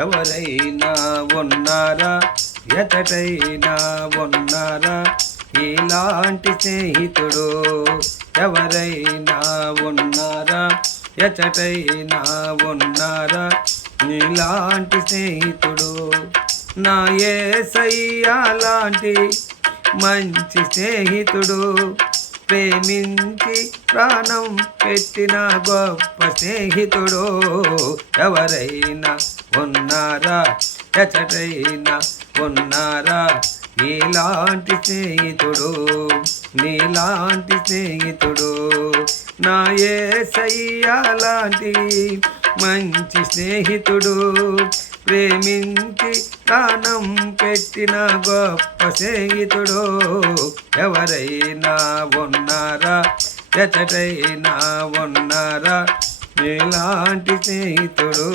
ఎవరైనా ఉన్నారా, ఎతటైనా ఉన్నారా ఇలాంటి స్నేహితుడు? ఎవరైనా ఉన్నారా, ఎచటైనా ఉన్నారా ఇలాంటి స్నేహితుడు? నా యేసయ్య లాంటి మంచి స్నేహితుడు, ప్రేమించి ప్రాణం పెట్టిన గొప్ప స్నేహితుడు. ఎవరైనా ఉన్నారా, ఎచటైనా ఉన్నారా ఇలాంటి స్నేహితుడు? నీలాంటి స్నేహితుడు నా యేసయ్య లాంటి మంచి స్నేహితుడు, ప్రేమించి ప్రాణం పెట్టిన గొప్ప స్నేహితుడు. ఎవరైనా ఉన్నారా, ఎచటైనా ఉన్నారా ఇలాంటి స్నేహితుడు?